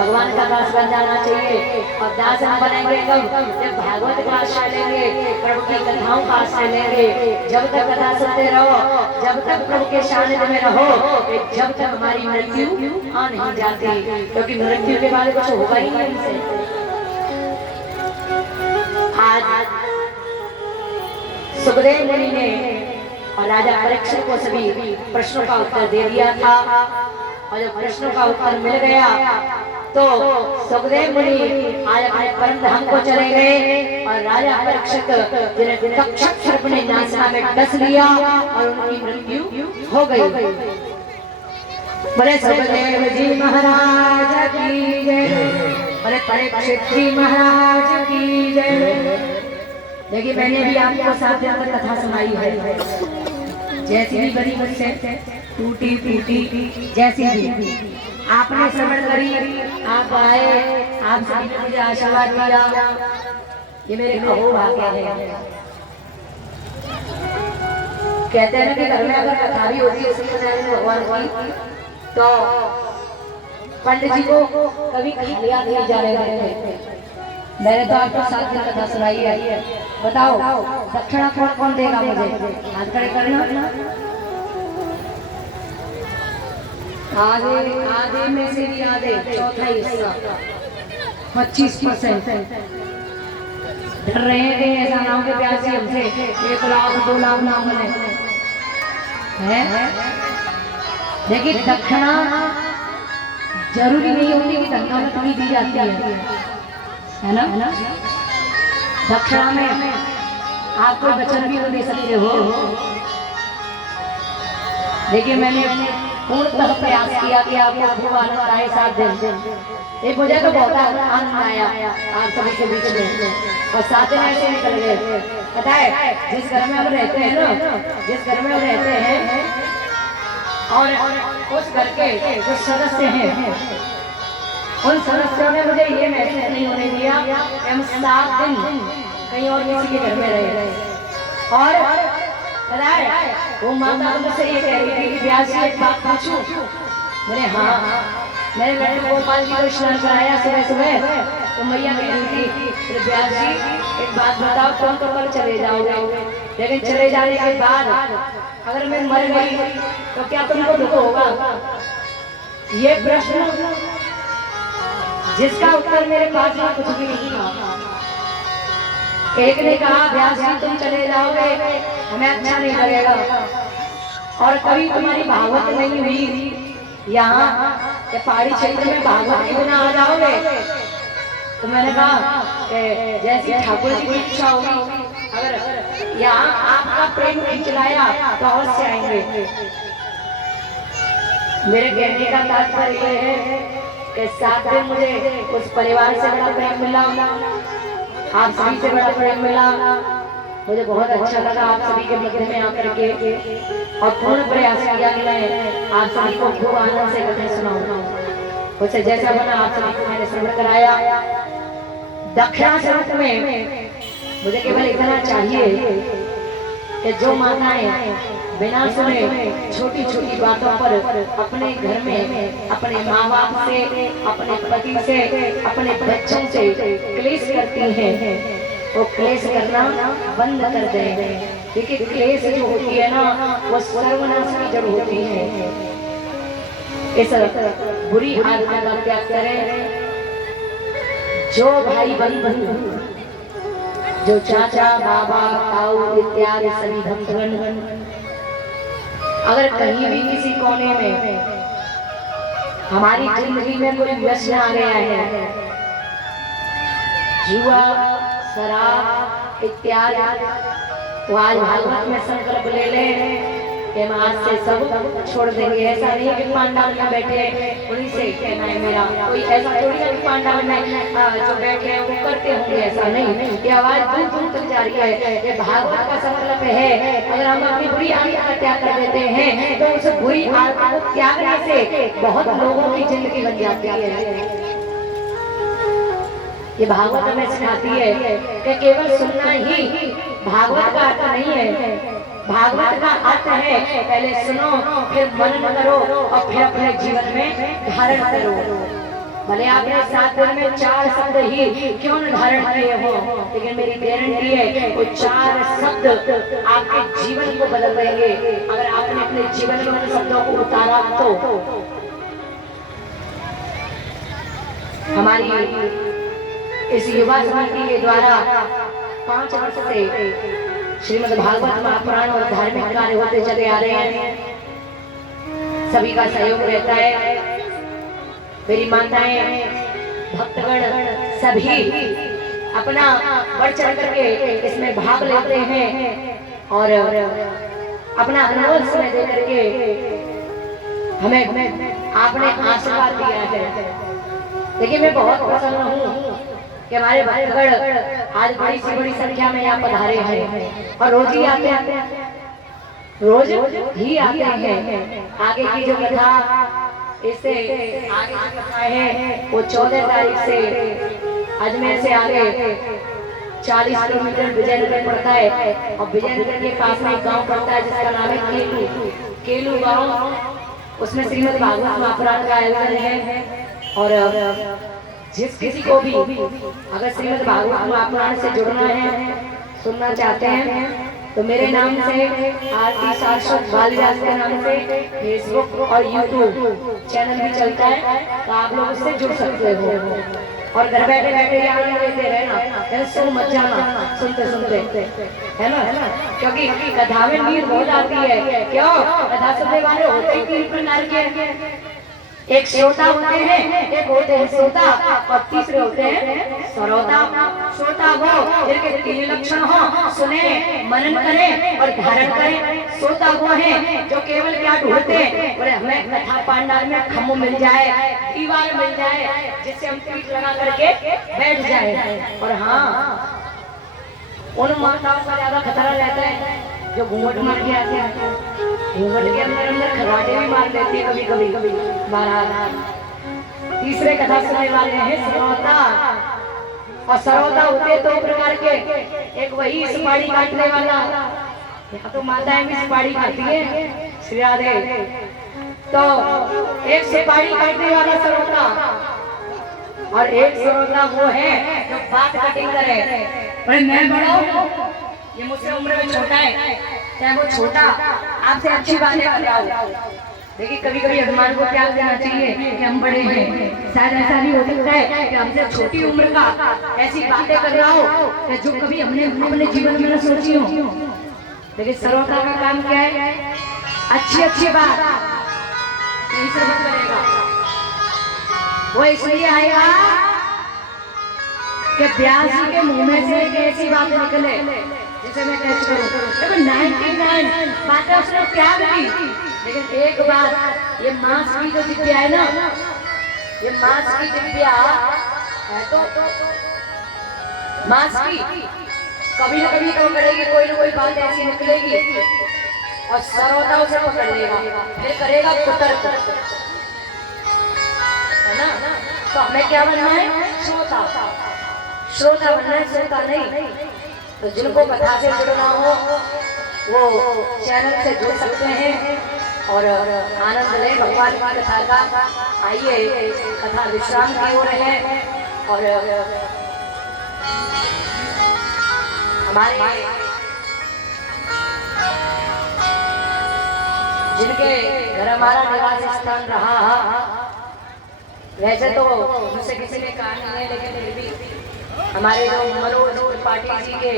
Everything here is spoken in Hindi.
भगवान का दास बन जाना चाहिए। और दास हम बनेंगे कब? जब भागवत का आश्रय लेंगे, प्रभु की कथाओं का आश्रय लेंगे। जब तक कथा सुनते रहो, जब तक प्रभु के सानिध्य में रहो, जब तक हमारी मृत्यु आ नहीं जाती, क्योंकि मृत्यु के बाद कुछ होगा ही नहीं से। आज सुखदेव मुनि ने और राजा परीक्षित को सभी प्रश्नों का उत्तर दे दिया था, और जब प्रश्नों का उत्तर मिल गया तो सुखदेव मुनि आज अपने परम धाम को चले गए। और राजा परीक्षित जिन्हें तक्षक सर्प ने नासा में डस लिया और उनकी मृत्यु हो गई। बड़े सुखदेव जी महाराज की जय, बड़े परीक्षित जी महाराज की जय। देखिए मैंने भी आपको 7 दिन तक कथा सुनाई है, जैसी भी बड़ी बच्चे टूटी फूटी जैसी भी आपने श्रवण करी, आप आए, आप सभी ने मुझे आशीर्वाद दिया, ये मेरे अहोभाग्य है। कहते हैं ना कि घर में अगर कथा भी होती है सत्यनारायण भगवान की, तो पंडित जी को कभी खालियां नहीं जाने देते थे। मैंने तो आपको 7 दिन कथा सुनाई है। बताओ दक्षिणा कौन कौन देगा मुझे? हाथ खड़े करना। आधे में से भी आधे, चौथा हिस्सा 25%। डर रहे हैं ऐसा ना हो कि प्यासी हमसे 1 लाख 2 लाख ना बने है। लेकिन दक्षिणा जरूरी नहीं होती कि दंगा में दी जाती है ना। दक्षिणा में आप कोई वचन भी दे सकते हो। देखिए मैंने पूर्णतः प्रयास किया कि आपको खूब आनंद आए 7 दिन। एक मुझे तो बहुत आनंद आया आप सभी के बीच में, और 7 दिन ऐसे निकल गए। पता है जिस घर में हम रहते हैं ना, जिस घर में हम रहते हैं और उस घर के जो सदस्य हैं, उन सदस्यों ने मुझे ये महसूस नहीं होने दिया कि हम 7 दिन कहीं और किसी के घर में रहे। और पता है वो माता मुझसे ये कह रही थी कि व्यास जी एक बात पूछूं? मेरे हाँ, मेरे लड़के गोपाल जी को स्नान कराया सुबह सुबह, तो मैया कह रही थी व्यास जी एक बात बताओ, तुम तो कल चले जाओगे, लेकिन चले जाने के बाद अगर मैं मर गई तो क्या तुमको दुख होगा? ये प्रश्न जिसका उत्तर मेरे पास में कुछ भी नहीं था। एक ने कहा व्यास जी तुम चले जाओगे हमें अच्छा नहीं लगेगा, और कभी तुम्हारी भागवत नहीं हुई यहाँ पहाड़ी क्षेत्र में भागवत के बिना आ जाओगे। तो मैंने कहा जैसी ठाकुर जी की इच्छा होगी, अगर यहाँ आपका प्रेम खिंचलाया तो अवश्य आएंगे। मेरे कहने का तात्पर्य है कि 7 दिन मुझे उस परिवार से बड़ा प्रेम मिला, आप सभी से बड़ा प्रेम मिला। मुझे बहुत अच्छा लगा आप सभी के मध्य में आकर के, और पूर्ण प्रयास किया कि मैं आप सभी को खूब आनंद से कथा सुनाऊं। उसे जैसा बना आप सभी को मैंने श्रवण कराया। दक्षिणा स्वरूप में मुझे केवल इतना चाहिए कि जो माताएं बिना सुने छोटी छोटी बातों पर अपने घर में अपने माँ बाप से, अपने पति से, अपने बच्चों से क्लेश करती हैं, वो क्लेश करना बंद कर दें। क्योंकि क्लेश जो होती है ना, वो सर्वनाश की जड़ होती है। इस बुरी आदत का त्याग करें। जो भाई बंधु, जो चाचा बाबा ताऊ इत्यादि सभी भक्तगण अगर कहीं भी किसी कोने में हमारी जिंदगी में कोई व्यसन आ गया है, जुआ शराब इत्यादि, तो आज भागवत में संकल्प ले ले कि हम आज से सब छोड़ देंगे। ऐसा नहीं कि पांडाल में बैठे उन्हीं से कहना है मेरा, कोई ऐसा थोड़ी है कि पांडाल में जो बैठे हैं वो करते होंगे, ऐसा नहीं। ये आवाज दूर दूर तक जा रही है। ये भागवत का संकल्प है। अगर हम अपनी बुरी आदत का त्याग कर देते हैं तो उस बुरी आदत को त्यागने से बहुत लोगों की जिंदगी बन जाती है। ये भागवत में सिखाती है कि केवल सुनना ही भागवत का अर्थ नहीं है। भागवत का अर्थ है पहले सुनो, फिर मनन करो, और फिर अपने जीवन में धारण करो। भले आपने 7 दिन में 4 शब्द ही क्यों न धारण किए हो, लेकिन मेरी गारंटी है वो 4 शब्द आपके जीवन को बदल देंगे। अगर आपने अपने जीवन में उन शब्दों को उतारा तो। हमारी इस युवा समिति के द्वारा 5 वर्ष से श्रीमद् भागवत महापुराण और धार्मिक कार्य होते चले आ रहे हैं। सभी का सहयोग रहता है। मेरी माताएं, भक्तगण सभी अपना बढ़ चढ़ करके इसमें भाग लेते हैं और अपना अनमोल समय दे करके हमें आपने आशीर्वाद दिया है। देखिए, मैं बहुत प्रसन्न हूँ कि हमारे भक्तगण आज बड़ी से बड़ी संख्या में यहाँ पधारे हैं और रोज ही आते हैं, रोज ही आते हैं। आगे की जो कथा इससे आगे की कथा है वो 14 तारीख से अजमेर से आगे 40 किलोमीटर विजयनगर पड़ता है और विजयनगर के पास में एक गांव पड़ता है जिसका नाम है केलू गांव। उसमें श्रीमद् भागवत महापुराण का आयोजन है और जिस किसी को भी अगर श्रीमद् भागवत महापुराण से जुड़ना है, सुनना चाहते हैं तो मेरे नाम से आरती शाश्वत बालीदास के नाम से फेसबुक और यूट्यूब चैनल भी चलता है, तो आप लोग उससे जुड़ सकते हो और घर बैठे बैठे आनंद लेते रहना, सो मत जाना सुनते सुनते, है ना। क्योंकि कथा में नींद बहुत आती है। क्यों? कथा सुनने वाले होते हैं 3 प्रकार के, एक श्रोता होते हैं, एक होते हैं श्रोता और तीसरे होते हैं श्रोता। श्रोता वो जिनके 3 लक्षण हो, सुने, मनन करें और धारण करें। श्रोता वो है जो केवल क्या ढूंढते हैं, बोले हमें कथा पांडाल में खम्भों मिल जाए, दीवार मिल जाए जिससे हम पीठ लगा करके बैठ जाए। और हाँ, उन माताओं का ज्यादा खतरा रहता है जो घूंघट मार के आते हैं। घूंघट के अंदर अंदर खराटे भी मार देती है कभी कभी महाराज। तीसरे कथा सुनने वाले हैं श्रोता और श्रोता होते 2 प्रकार के, एक वही सुपारी काटने वाला, यहाँ तो माताएं भी सुपारी खाती है श्री राधे, तो एक सुपारी काटने वाला श्रोता और एक श्रोता वो है जो बात कटिंग करे। अरे मैं बड़ा हूँ, ये मुझसे उम्र में छोटा है, चाहे वो छोटा आपसे अच्छी बातें कर रहा हो। देखिए, कभी कभी अभिमान को त्याग देना चाहिए कि हम बड़े हैं। शायद ऐसा भी हो सकता है कि हमसे छोटी उम्र का ऐसी बातें कर रहा हो कि जो कभी हमने अपने जीवन में न सोची हो। लेकिन श्रोता का काम क्या है? अच्छी बात नहीं श्रवण करेगा, वो इसलिए आएगा कि व्यास जी के मुंह में से एक ऐसी बात निकले जिसे मैं कैच करूं। देखो 99 बातें उसने त्याग की, लेकिन एक बात, ये मांस की जो दिव्या है ना, ये मांस की दिव्या है तो मांस की कभी न कभी तो करेगी, कोई न कोई बात ऐसी निकलेगी और श्रोता उसे पकड़ लेगा, फिर करेगा कुतर्क, है ना। तो हमें क्या बनना है? श्रोता। श्रोता बनना है, श्रोता नहीं। तो जिनको कथा से जुड़ना हो वो चैनल से जुड़ सकते हैं और आनंद लें भगवान की कथा का। आइए, कथा विश्राम की ओर है और हमारे जिनके घर हमारा निवास स्थान रहा, वैसे तो मुझसे किसी ने कहा नहीं है, लेकिन फिर भी हमारे जो मनोज पाटिल जी के